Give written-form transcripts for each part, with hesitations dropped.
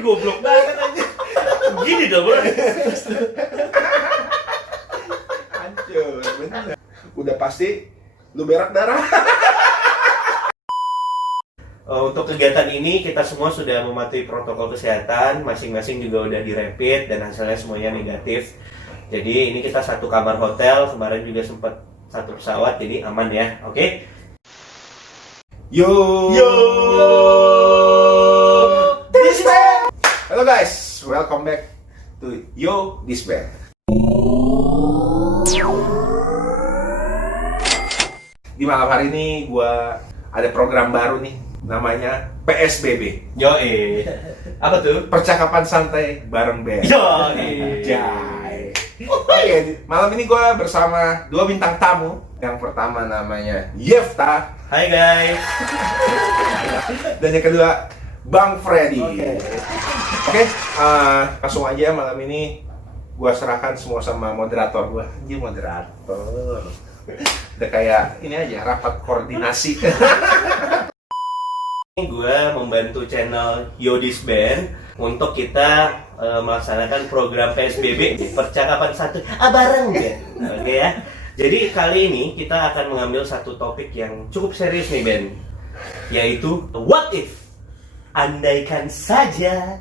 goblok banget aja. Gini dong bro. Hancur, bener. Udah pasti lu berak darah. Untuk kegiatan ini kita semua sudah mematuhi protokol kesehatan, masing-masing juga udah dirapid dan hasilnya semuanya negatif. Jadi ini kita satu kamar hotel, kemarin juga sempat satu pesawat, jadi aman ya, oke? Yo. Disband! Halo guys, welcome back to Yo Disband. Di malam hari ini gua ada program baru nih, namanya PSBB. Yoi. Apa tuh? Percakapan santai bareng Ben. Yoi. Jai. Oke, malam ini gue bersama dua bintang tamu. Yang pertama namanya Yefta. Hai guys. Dan yang kedua Bang Freddy. Oke, langsung aja malam ini gue serahkan semua sama moderator gue. Anjir, moderator. Udah kayak ini aja, rapat koordinasi. Gue membantu channel Yodis Band untuk kita melaksanakan program PSBB percakapan satu bareng Ben. Oke ya. Jadi kali ini kita akan mengambil satu topik yang cukup serius nih Ben, yaitu what if, andaikan saja.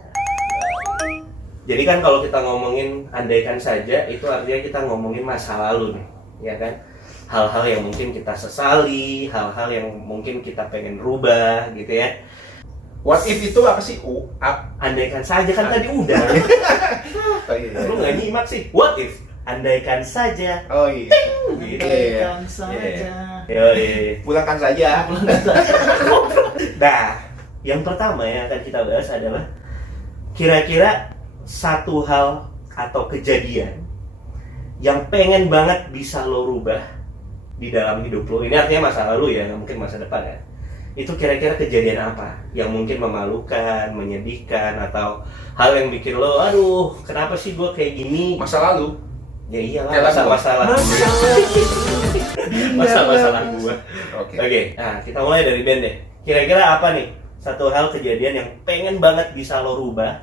Jadi kan kalau kita ngomongin andaikan saja, itu artinya kita ngomongin masa lalu nih, ya kan? Hal-hal yang mungkin kita sesali, hal-hal yang mungkin kita pengen rubah gitu ya. What if itu apa sih? Andaikan saja kan tadi udah. Oh, iya. Lu nggak nyimak sih. What if, andaikan saja. Oh iya. Gitu. Iya. saja. Yoi. Pulangkan saja. Nah, yang pertama yang akan kita bahas adalah kira-kira satu hal atau kejadian yang pengen banget bisa lo rubah di dalam hidup lo. Ini artinya masa lalu ya, nggak mungkin masa depan ya. Itu kira-kira kejadian apa yang mungkin memalukan, menyedihkan, atau hal yang bikin lo, aduh, kenapa sih gue kayak gini? Masa lalu. Ya iyalah, Kayak masalah masalah gue. Oke, nah kita mulai dari Ben deh. Kira-kira apa nih satu hal kejadian yang pengen banget bisa lo rubah,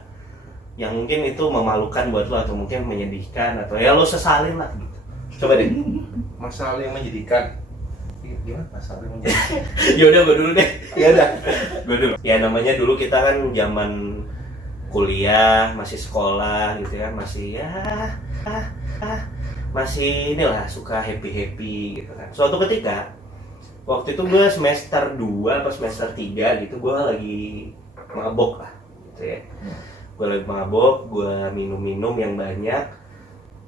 yang mungkin itu memalukan buat lo atau mungkin menyedihkan atau ya lo sesalin lah gitu. Coba deh. Masalah yang menjadikan. Gimana masalah yang menjadikan? Yaudah gue dulu deh. Ya udah. Gue dulu. Ya namanya dulu kita kan zaman kuliah, masih sekolah gitu ya, masih ya masih inilah suka happy gitu kan. Suatu ketika waktu itu gue semester 2 atau semester 3 gitu, gue lagi mabok lah gitu ya. Gue lagi mabok, gue minum yang banyak.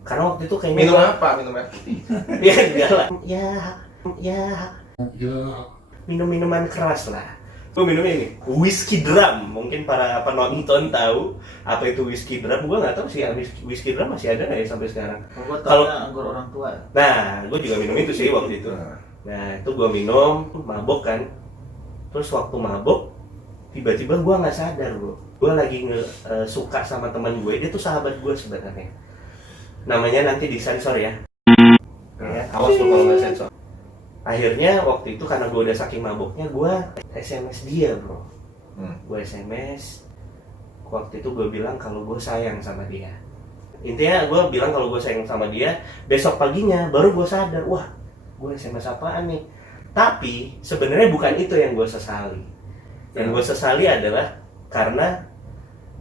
Karena waktu itu kayaknya Minum apa? Minum air putih. ya enggak lah. Ya. Minum-minuman keras lah. Gue minumnya ini whiskey drum. Mungkin para penonton tahu apa itu whiskey drum. Gue nggak tahu sih whiskey drum masih ada nggak ya sampai sekarang. Kalau anggur orang tua. Nah, gue juga minum itu sih waktu itu. Nah, itu gue minum, mabok kan. Terus waktu mabok, tiba-tiba gue nggak sadar bro. Gue lagi suka sama teman gue. Dia tuh sahabat gue sebenarnya. Namanya nanti disensor ya. Ya, awas lo kalau nggak sensor. Akhirnya waktu itu karena gue udah saking maboknya, gue SMS dia bro. Gue SMS. Waktu itu gue bilang kalau gue sayang sama dia. Intinya gue bilang kalau gue sayang sama dia. Besok paginya baru gue sadar, wah gue SMS apaan nih. Tapi sebenarnya bukan itu yang gue sesali. Yang gue sesali adalah karena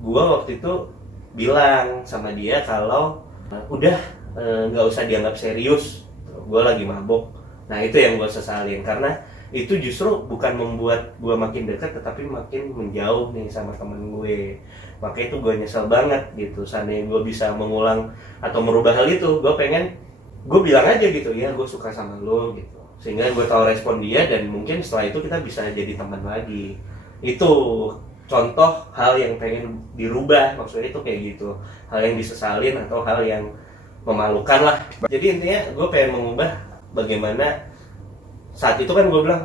gue waktu itu bilang sama dia kalau udah nggak usah dianggap serius, gue lagi mabok. Nah itu yang gue sesalin, karena itu justru bukan membuat gue makin dekat, tetapi makin menjauh nih sama temen gue. Makanya itu gue nyesel banget gitu. Seandainya gue bisa mengulang atau merubah hal itu, gue bilang aja gitu, ya gue suka sama lo gitu. Sehingga gue tahu respon dia dan mungkin setelah itu kita bisa jadi teman lagi. Itu contoh hal yang pengen dirubah, maksudnya itu kayak gitu. Hal yang disesalin atau hal yang memalukan lah. Jadi intinya gue pengen mengubah bagaimana saat itu kan gue bilang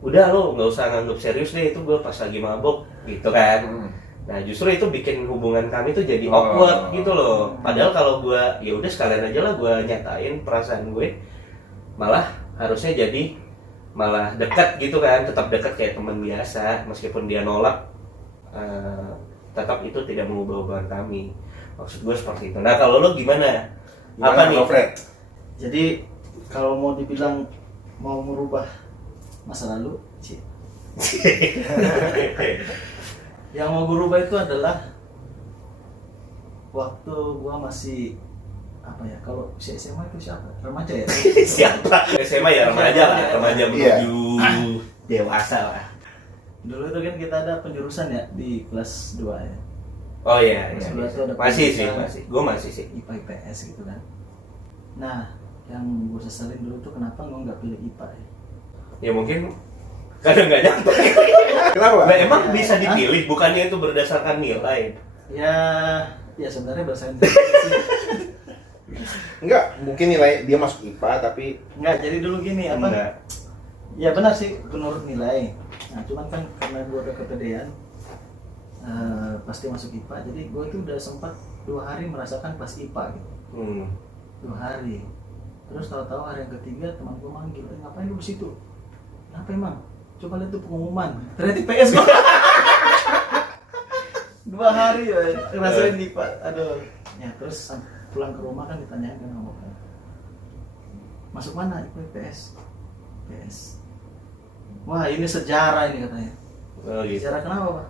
udah lo nggak usah nganggap serius deh, itu gue pas lagi mabok gitu kan. Nah justru itu bikin hubungan kami tuh jadi awkward gitu loh. Padahal kalau gue ya udah sekalian aja lah gue nyatain perasaan gue, malah harusnya jadi malah dekat gitu kan, tetap dekat kayak teman biasa meskipun dia nolak tetap itu tidak mengubah hubungan kami. Maksud gue seperti itu. Nah kalau lo gimana? Gimana, nih? Fred? Jadi kalau mau dibilang mau merubah masa lalu, yang mau gue rubah itu adalah waktu gua masih apa ya, kalau si SMA itu siapa? Remaja ya? Siapa? SMA ya remaja lah, remaja Iya. menuju dewasa lah. Dulu itu kan kita ada penjurusan ya di kelas 2 ya. Oh iya, Kelas iya. 2 itu ada Masih sih, penjurusan masih. Gue masih sih. IPA IPS gitu kan. Nah, yang gue sesalin dulu tuh kenapa gue nggak pilih IPA ya? Ya mungkin kadang nggak nyampe. Kenapa? Nah emang bisa dipilih, bukannya itu berdasarkan nilai. Ya sebenarnya berdasarkan sih. Enggak, mungkin nilai dia masuk IPA tapi Enggak, jadi dulu gini apa? Enggak. Ya benar sih menurut nilai. Nah cuman kan karena gue udah kepedean pasti masuk IPA, jadi gue tuh udah sempat 2 hari merasakan pas IPA gitu. 2 hari. Terus tahu-tahu hari yang ketiga teman gue manggil, ngapain lu di situ? Kenapa emang? Coba lihat tuh pengumuman. Ternyata PS gue. 2 hari ya ngerasain IPA. Aduh. Ya terus pulang ke rumah kan ditanyain kan sama bapak. Masuk mana? IPS. PS. Wah, ini sejarah ini katanya. Oh gitu. Sejarah kenapa, Pak?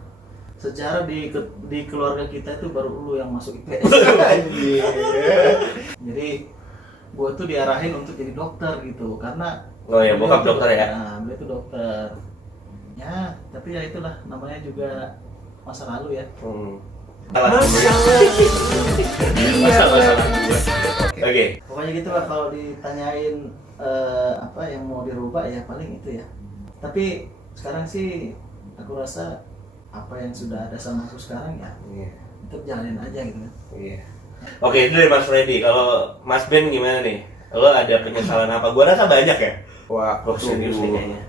Sejarah di keluarga kita itu baru lu yang masuk IPS. Jadi gua tuh diarahin untuk jadi dokter gitu karena Oh ya, bokap dokter ya. Nah, beliau itu dokter. Ya, tapi ya itulah namanya juga masa lalu ya. Masalah. Oke. Pokoknya gitu lah kalau ditanyain apa yang mau dirubah ya paling itu ya. Tapi sekarang sih aku rasa apa yang sudah ada sama aku sekarang ya Iya. tetap jalanin aja gitu kan. Iya. Oke, itu dari Mas Freddy. Kalau Mas Ben gimana nih? Lo ada penyesalan apa? Gua rasa banyak ya. wah, Oh serius nih kayaknya.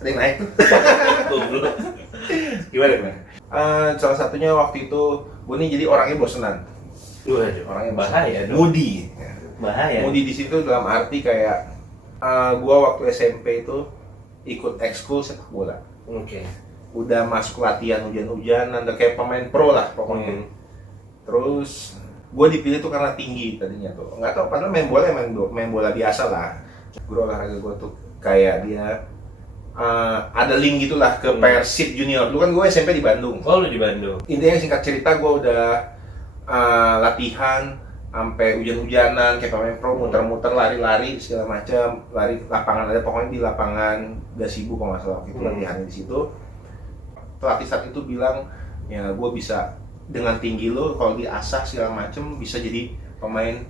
Ada yang naik tuh. Dulu. Gimana? Salah satunya waktu itu gue nih jadi orangnya bosenan. Orangnya bahaya dong. Moody. Bahaya. Moody di situ dalam arti kayak gue waktu SMP itu ikut ekskul sepak bola. Oke. Udah masuk latihan hujan-hujanan, udah kayak pemain pro lah pokoknya. Terus gue dipilih tuh karena tinggi tadinya tuh. Nggak tahu, padahal main bola biasa lah. Guru olahraga gue tuh kayak dia ada link gitulah ke Persib Junior. Dulu kan gue SMP di Bandung. Oh, lu di Bandung. Intinya singkat cerita gue udah latihan sampai hujan-hujanan kayak pemain pro, muter-muter, lari-lari segala macam, lari lapangan ada pokoknya di lapangan Gasibu kalau nggak salah waktu itu latihannya di situ. Pelatih saat itu bilang ya gue bisa dengan tinggi lo kalau diasah segala macam bisa jadi pemain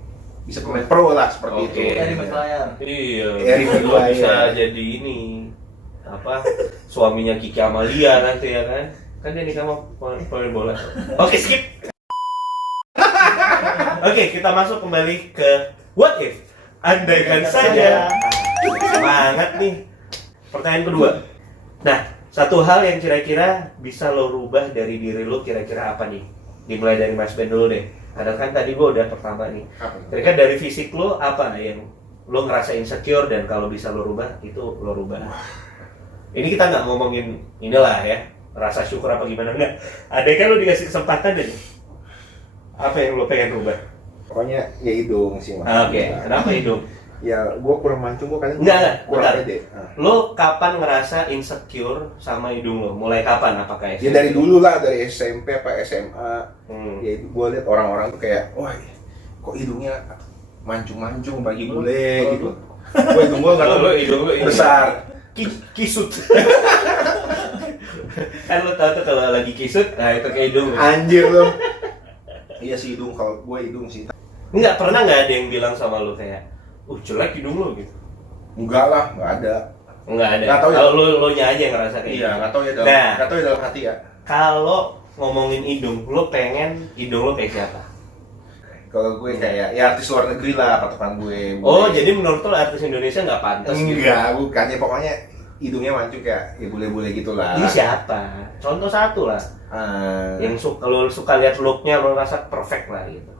pro lah seperti Oke. itu. Dari berlayar. Iya. Eric Lu Maguire. bisa jadi ini apa? Suaminya Kiki Amalia nanti ya kan? Kan dia nikah sama pemain bola. Oke, skip. Oke, kita masuk kembali ke what if? Andaikan saja. Semangat nih. Pertanyaan kedua. Nah, satu hal yang kira-kira bisa lo rubah dari diri lo kira-kira apa nih? Dimulai dari Mas Ben dulu deh. Ada kan tadi gue udah pertama nih. Kira-kira dari fisik lo apa yang lo ngerasa insecure dan kalau bisa lo rubah itu lo rubah. Ini kita nggak ngomongin inilah ya rasa syukur apa gimana enggak. Ada kan lo dikasih kesempatan deh. Apa yang lo pengen rubah? Pokoknya ya hidung sih mas. Oke. Kenapa hidung? Ya gue kurang mancung, gue kadang Enggak, kurang bentar. pede. Lo kapan ngerasa insecure sama hidung lo? Mulai kapan? Apakah Ya dari dulu lah, dari SMP apa SMA. Ya itu gue lihat orang-orang tuh kayak, wah kok hidungnya mancung-mancung bagi bule gitu. Gue hidung gue nggak tahu hidung lo ini besar. Kisut. Kan lo tau tuh kalau lagi kisut, nah itu kayak hidung. Anjir lo. Iya sih hidung, kalau gue hidung sih. Enggak pernah nggak ada yang bilang sama lo kayak, jelek hidung lo gitu. Enggak lah, nggak ada. Enggak ada. Nggak tahu ya. Kalau lo nya aja yang ngerasa kayak Iya, gitu. nggak tahu ya dalam, Nah. nggak tahu ya dalam hati ya. Kalau ngomongin hidung, lo pengen hidung lo kayak siapa? Kalau gue kayak ya artis luar negeri lah patokan gue. Oh, jadi menurut lo artis Indonesia nggak pantas gitu? Enggak, bukan ya pokoknya hidungnya mancung kayak ya bule-bule gitulah. Ini siapa? Contoh satu lah. Yang lo suka lihat looknya lo rasa perfect lah gitu.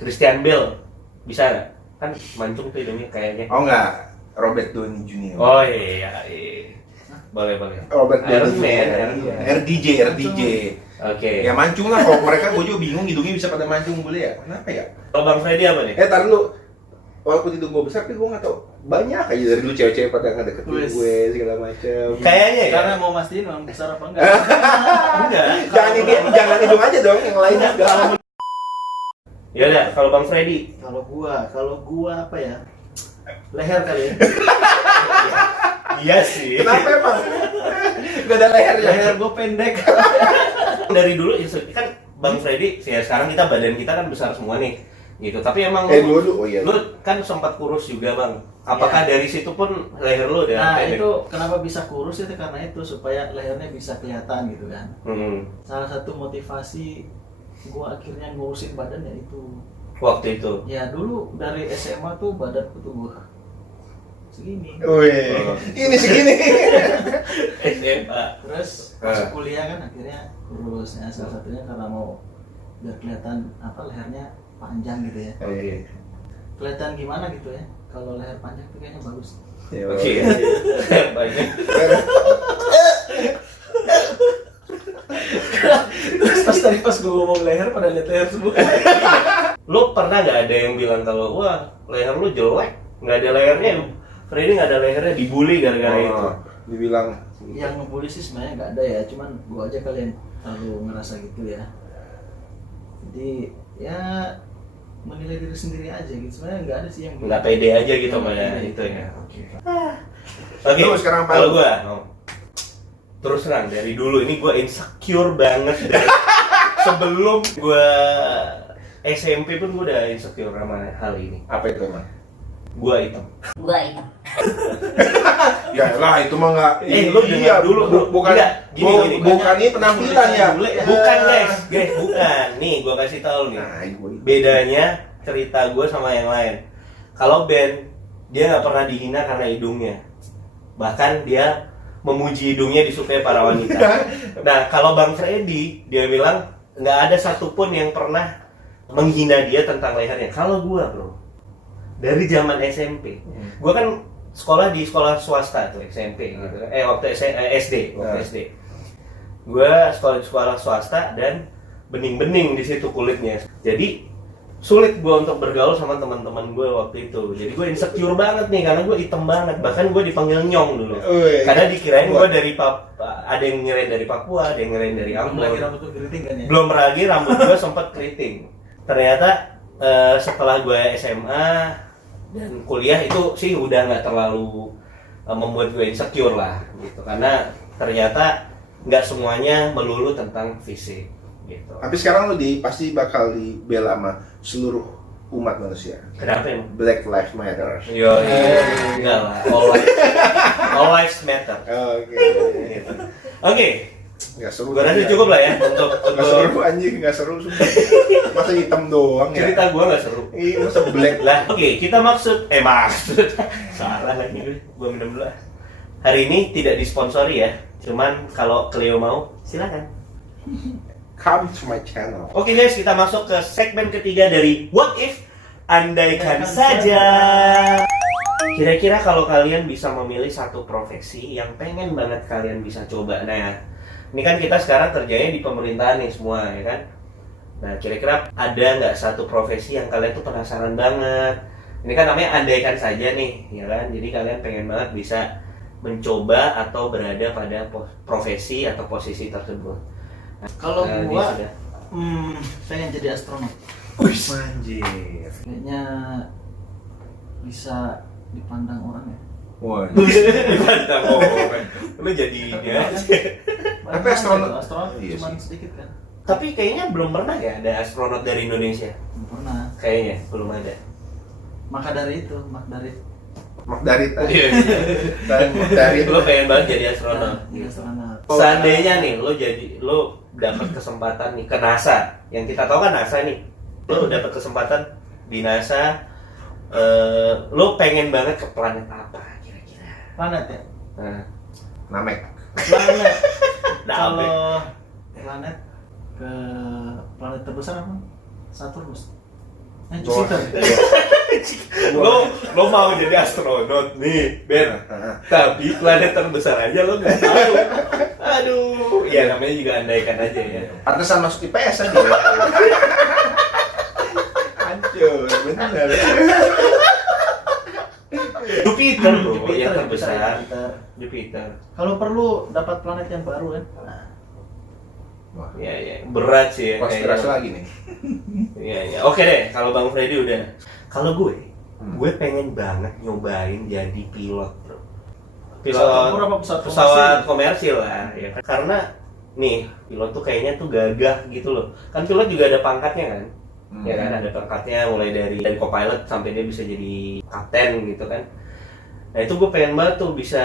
Christian Bale bisa nggak? Kan mancung tuh hidungnya kayaknya. Oh enggak, Robert Downey Jr. Oh iya. Boleh. Robert Iron Downey Man, Jr. Iron Man. RDJ. Oke. Ya mancung lah, kalau mereka gue juga bingung hidungnya bisa pada mancung boleh ya? Kenapa ya? Kalau Bang Freddy apa nih? Tar dulu. Walaupun hidung gue besar, tapi gue nggak tahu banyak aja dari dulu cewek-cewek pada ngedeketin Wes. gue segala macam. Kayaknya ya. Karena mau mastiin memang besar apa enggak. Enggak. Jangan hidung aja dong, yang lain juga. Ya udah, kalau Bang Freddy. Kalau gua apa ya? Leher kali ya. Iya sih. Kenapa emang? Gak ada lehernya. Leher gua pendek. Dari dulu kan Bang Freddy, ya sekarang badan kita kan besar semua nih. Gitu. Tapi emang Dulu, oh iya. lu kan sempat kurus juga, Bang. Apakah dari situ pun leher lu udah Nah, pendek? itu kenapa bisa kurus itu karena itu supaya lehernya bisa kelihatan gitu kan. Salah satu motivasi gua akhirnya ngurusin badan ya itu. Waktu itu. Ya dulu dari SMA tuh badanku tuh gua segini. Wih, ini segini. SMA. Terus masuk kuliah kan akhirnya kurus ya, salah satunya karena mau biar kelihatan apa lehernya panjang gitu ya. Oke. Kelihatan gimana gitu ya. Kalau leher panjang tuh kayaknya bagus. Oke. Banyak. Terus pas gue ngomong leher pada lihat leher semua. Lu pernah nggak ada yang bilang kalau wah leher lu jelek, nggak ada lehernya, Freddy nggak ada lehernya, dibully gara-gara itu? Dibilang Yang ngebully sih sebenarnya nggak ada ya, cuman gue aja kalian terlalu ngerasa gitu ya. Jadi ya menilai diri sendiri aja gitu. Sebenarnya nggak ada sih yang Nggak pede aja gitu Nggak pada pede. itu ya. Oke. Oke. Lu sekarang apa? Kalau gua terus terang dari dulu ini gua insecure banget dari sebelum gua SMP pun gua udah insecure sama hal ini. apa itu emang? Gua hitam. Ya lah itu mah nggak. Lu dengar dulu, bro. Bukan Enggak, gini. bukan ini penampilan ya. Bukan guys, bukan. Nih gua kasih tahu nih. Nah, gue Bedanya cerita gue sama yang lain. Kalau Ben, dia nggak pernah dihina karena hidungnya. Bahkan dia memuji hidungnya disukai para wanita. Nah, kalau Bang Freddy, dia bilang nggak ada satupun yang pernah menghina dia tentang lehernya. Kalau gue, bro, dari zaman SMP, gue kan sekolah di sekolah swasta tuh SMP gitu. Waktu SD, SD. Gue sekolah di sekolah swasta dan bening-bening di situ kulitnya. Jadi sulit gue untuk bergaul sama teman-teman gue waktu itu. Jadi gue insecure banget nih karena gue hitam banget. Bahkan gue dipanggil nyong dulu. Karena dikirain gue dari ada yang ngirain dari Papua, ada yang ngirain dari Belum Ambon. lagi rambut tuh keriting kan ya. Belum lagi rambut gue sempat keriting. Ternyata setelah gue SMA dan kuliah itu sih udah nggak terlalu membuat gue insecure lah gitu. Karena ternyata nggak semuanya melulu tentang fisik gitu. Tapi sekarang lu pasti bakal dibela sama seluruh umat manusia. Kenapa emang? Black Lives Matter. Yo, enggak lah. All lives matter. Oke. Gitu. Oke, Nggak seru. gua rasa cukup lah ya untuk Nggak seru anjing, nggak seru. Sumpah. Masa hitam doang ya? cerita gua nggak seru. Iya, masa black. Lah, oke, kita maksud salah lagi gue. Gua minum dulu. Hari ini tidak disponsori ya. Cuman kalau Cleo mau, silakan. Come to my channel. Oke guys, kita masuk ke segmen ketiga dari What If? Andaikan saja. Kira-kira kalau kalian bisa memilih satu profesi yang pengen banget kalian bisa coba. Nah, ini kan kita sekarang kerjanya di pemerintahan nih semua, ya kan? Nah, kira-kira ada nggak satu profesi yang kalian tuh penasaran banget? Ini kan namanya andaikan saja nih, ya kan? Jadi kalian pengen banget bisa mencoba atau berada pada profesi atau posisi tersebut. Kalau Nah, gua dia sudah. pengen jadi astronot. Anjir. Kayaknya bisa dipandang orang ya. Wah. Dipandang orang. Lu jadi dia. Tapi astronot- astronot Iya cuma sih. sedikit kan. Tapi kayaknya belum pernah ya ada astronot dari Indonesia. Belum pernah. Kayaknya belum ada. Maka dari itu, dari Magdarita. Iya. Dari Lu pengen banget jadi astronot. jadi astronot. Seandainya nih lu dapat kesempatan nih ke NASA. Yang kita tahu kan NASA nih. Lu dapat kesempatan di NASA, lu pengen banget ke planet apa kira-kira? Planet ya? Nah, Namek. Planet. Namek. Kalau planet ke planet terbesar apa? Saturnus. cheater. Lo mau jadi astronot nih, Ben. Tapi planet terbesar aja lo nggak tahu. Aduh, ya namanya juga andaikan aja ya. Pantesan masuk IPS aja. Hancur, bener. Jupiter bro, Jupiter yang terbesar. Jupiter. Jupiter. Kalau perlu dapat planet yang baru kan. Nah, Wah, Ya, berat sih ya. konspirasi lagi nih. Iya. Oke deh, kalau Bang Freddy udah. Kalau gue pengen banget nyobain jadi pilot, bro. Pesawat tempur apa pesawat pesawat komersil lah, ya. Karena nih, pilot tuh kayaknya tuh gagah gitu loh. Kan pilot juga ada pangkatnya kan? Ya kan, ada pangkatnya mulai dari co-pilot sampai dia bisa jadi kapten gitu kan. Nah itu gue pengen banget tuh bisa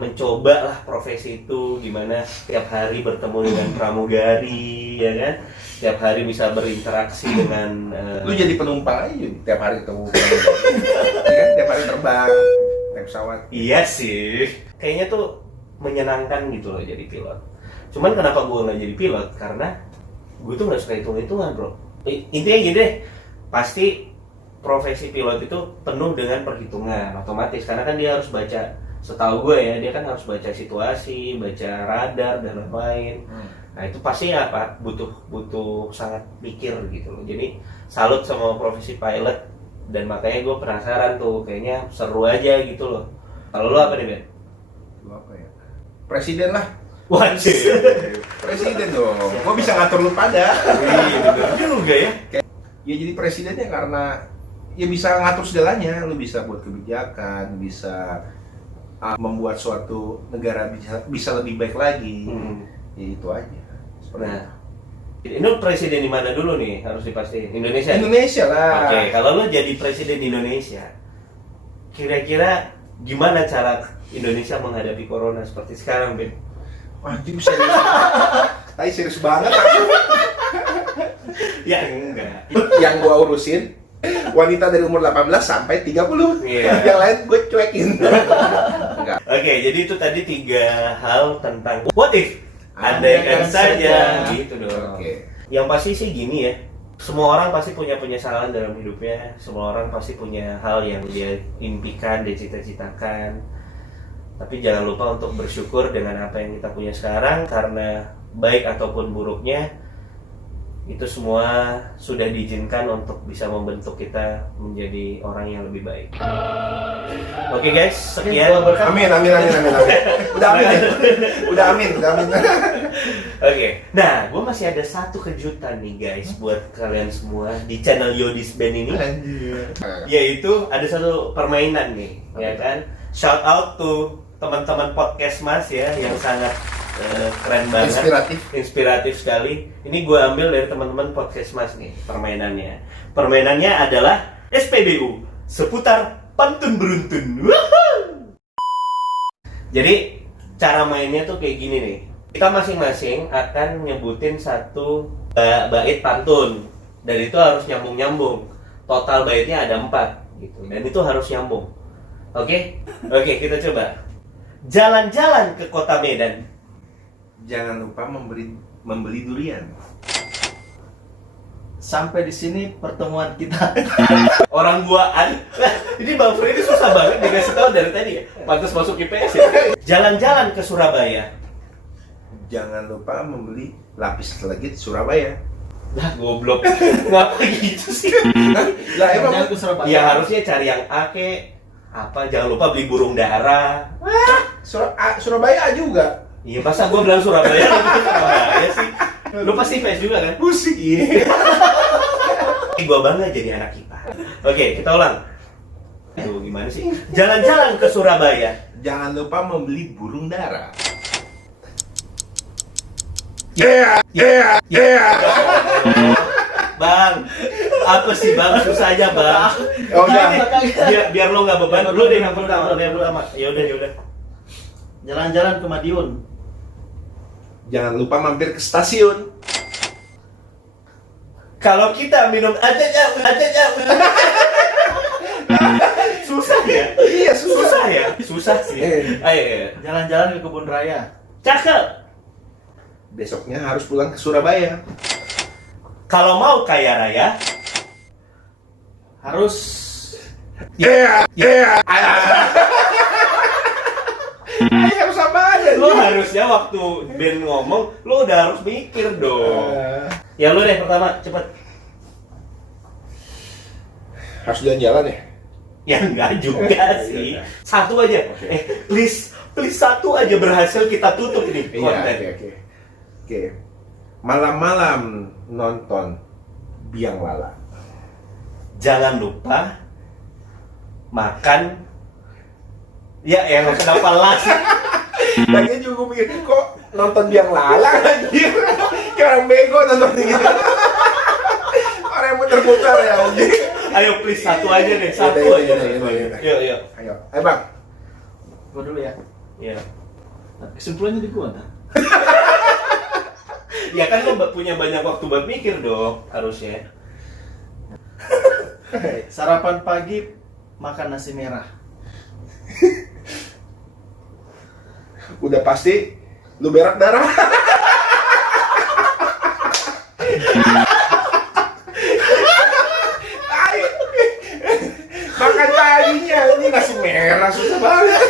mencoba lah profesi itu, gimana tiap hari bertemu dengan pramugari, ya kan, tiap hari bisa berinteraksi dengan Lu jadi penumpang aja tiap hari ketemu. Ya kan, tiap hari terbang naik pesawat. iya sih, kayaknya tuh menyenangkan gitu loh jadi pilot. Cuman kenapa gue nggak jadi pilot? Karena gue tuh nggak suka hitung-hitungan bro. Intinya gini deh, pasti profesi pilot itu penuh dengan perhitungan otomatis, karena kan dia harus baca, setahu gue ya, dia kan harus baca situasi, baca radar dan lain-lain. Nah itu pasti apa, butuh sangat pikir gitu loh. Jadi salut sama profesi pilot, dan makanya gue penasaran tuh, kayaknya seru aja gitu loh. Kalau lo apa nih Ben? Lu apa ya? Presiden lah. Wajib. Presiden dong. Gua bisa ngatur lu pada. Wih, bener juga ya. Ya jadi presidennya karena ya bisa ngatur segalanya. Lu bisa buat kebijakan, bisa membuat suatu negara bisa lebih baik lagi. Ya itu aja. Nah, ini presiden di mana dulu nih harus dipastiin? Indonesia. Indonesia lah. Oke, kalau lo jadi presiden di Indonesia, kira-kira gimana cara Indonesia menghadapi corona seperti sekarang, Ben? Wajib serius. Tapi serius banget. Ya enggak. Yang gua urusin wanita dari umur 18 sampai 30. Iya. Yang lain gue cuekin. Enggak. Oke, jadi itu tadi 3 hal tentang what if, andaikan saja, gitu dong. Oke. Yang pasti sih gini ya, semua orang pasti punya penyesalan dalam hidupnya, semua orang pasti punya hal yang dia impikan, dia cita-citakan. Tapi jangan lupa untuk bersyukur dengan apa yang kita punya sekarang, karena baik ataupun buruknya itu semua sudah diizinkan untuk bisa membentuk kita menjadi orang yang lebih baik. Oke guys, sekian. Amin. Udah amin. Oke, nah gue masih ada satu kejutan nih guys buat kalian semua di channel Yodis Band ini. Yaitu ada satu permainan nih, ya kan? Shout out to teman-teman podcast Mas ya, yang sangat keren banget, inspiratif sekali. Ini gue ambil dari teman-teman podcast Mas nih permainannya. Permainannya adalah SPBU, seputar pantun beruntun. Woohoo! Jadi cara mainnya tuh kayak gini nih. Kita masing-masing akan nyebutin satu bait pantun, dan itu harus nyambung-nyambung. Total baitnya ada 4 gitu, dan itu harus nyambung. Oke, kita coba. Jalan-jalan ke kota Medan. Jangan lupa membeli durian. sampai di sini pertemuan kita. Orang buaan. Ini Bang Freddy susah banget dikasih tahu dari tadi ya. Pantas masuk IPS ya. Jalan-jalan ke Surabaya. Jangan lupa membeli lapis legit Surabaya. Lah goblok. Ngapa gitu sih? Lah emang Jalan ke Surabaya. Ya harusnya cari yang ake. Apa jangan lupa beli burung dara. Surabaya juga. Iya masa gue bilang Surabaya lu bikin Surabaya sih. Lu pasti fans juga kan? Pusing. Iya. Gue bangga jadi anak kita. Oke, kita ulang. Aduh, gimana sih? Jalan-jalan ke Surabaya. Jangan lupa membeli burung dara. Bang, apa sih bang? Susah aja bang. Oh, udah. Biar lo nggak beban. Lu deh yang pertama. Ya udah. Jalan-jalan ke Madiun. Jangan lupa mampir ke stasiun. Kalau kita minum aja. Susah ya? Iya, Susah ya? Susah sih. Ayo. Jalan-jalan ke kebun raya. Cakep. Besoknya harus pulang ke Surabaya. Kalau mau kaya raya, harus Ayo sama aja. Lo harusnya waktu Ben ngomong, lo udah harus mikir dong. Ya lo deh pertama, cepet. Harus jalan-jalan ya? Ya enggak juga sih. Satu aja. Please satu aja berhasil kita tutup nih konten. Oke. Malam-malam nonton Biang Lala. Jangan lupa makan. Ya kenapa lah sih? Lagian juga gue mikir, kok nonton Biang Lala anjir? Kayak orang bego nonton gitu. Orang yang muter-muter ya anjir. Ayo please satu aja deh, satu aja. Yuk. Ayo, Bang. gua dulu ya. Iya. Nah, kesimpulannya di gua ntar. Ya kan lo punya banyak waktu buat mikir dong, harusnya. Sarapan pagi makan nasi merah. Udah pasti lu berak darah. Makan paginya ini nasi merah susah banget.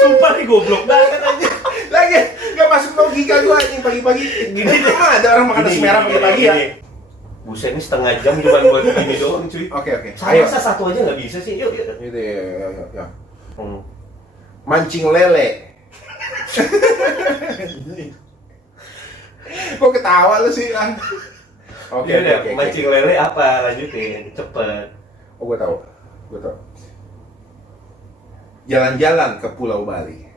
Sumpah nih goblok banget aja. Lagi nggak masuk logika gua anjing pagi-pagi. Gini mah ada orang makan nasi merah pagi-pagi ya. Buset ini setengah jam cuma buat gini doang cuy. Oke. Ayo. Masa satu aja nggak bisa sih? Yuk. Gitu ya. Hmm. Mancing lele. Kok ketawa lu sih? Oke. Mancing lele apa? Lanjutin, cepet. Oh, gue tahu. Jalan-jalan ke Pulau Bali.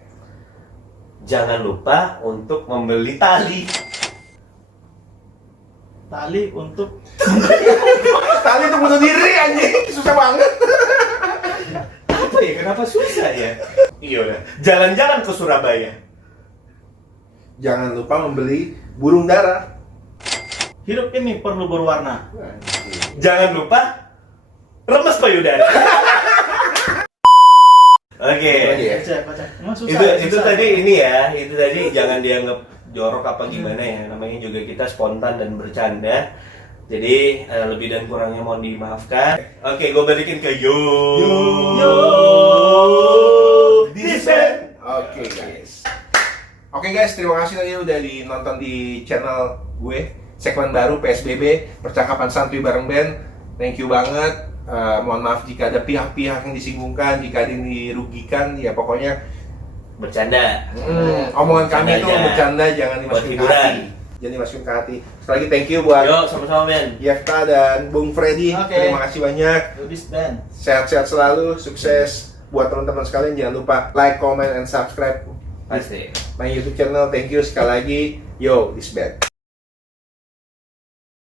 Jangan lupa untuk membeli tali. Tali untuk Tali untuk bunuh diri anjing, susah banget. Apa ya? Kenapa susah ya? Iya udah. Jalan-jalan ke Surabaya. Jangan lupa membeli burung dara. hidup ini perlu berwarna. Jangan lupa remes payudara. Oke. Baca. Emang susah. Itu tadi ini ya, itu tadi jangan dianggap jorok apa gimana ya. Namanya juga kita spontan dan bercanda. Jadi lebih dan kurangnya mohon dimaafkan. Oke, gue balikin ke yo. Disband. Oke guys, terima kasih tadi udah nonton di channel gue. Segmen baru PSBB, percakapan santuy bareng Ben. Thank you banget. Mohon maaf jika ada pihak-pihak yang disinggungkan, jika ada yang dirugikan, ya pokoknya Bercanda. Omongan kami itu aja. bercanda, jangan Buat dimasukin ke hiburan. hati. Jangan dimasukin ke hati. Sekali lagi thank you buat Yo, sama-sama Ben. Yefta dan Bung Freddy. Oke. Terima kasih banyak. Disband. Sehat-sehat selalu, sukses buat teman-teman sekalian. Jangan lupa like, comment, and subscribe Pasti. my YouTube channel. Thank you sekali lagi. Yo, Disband.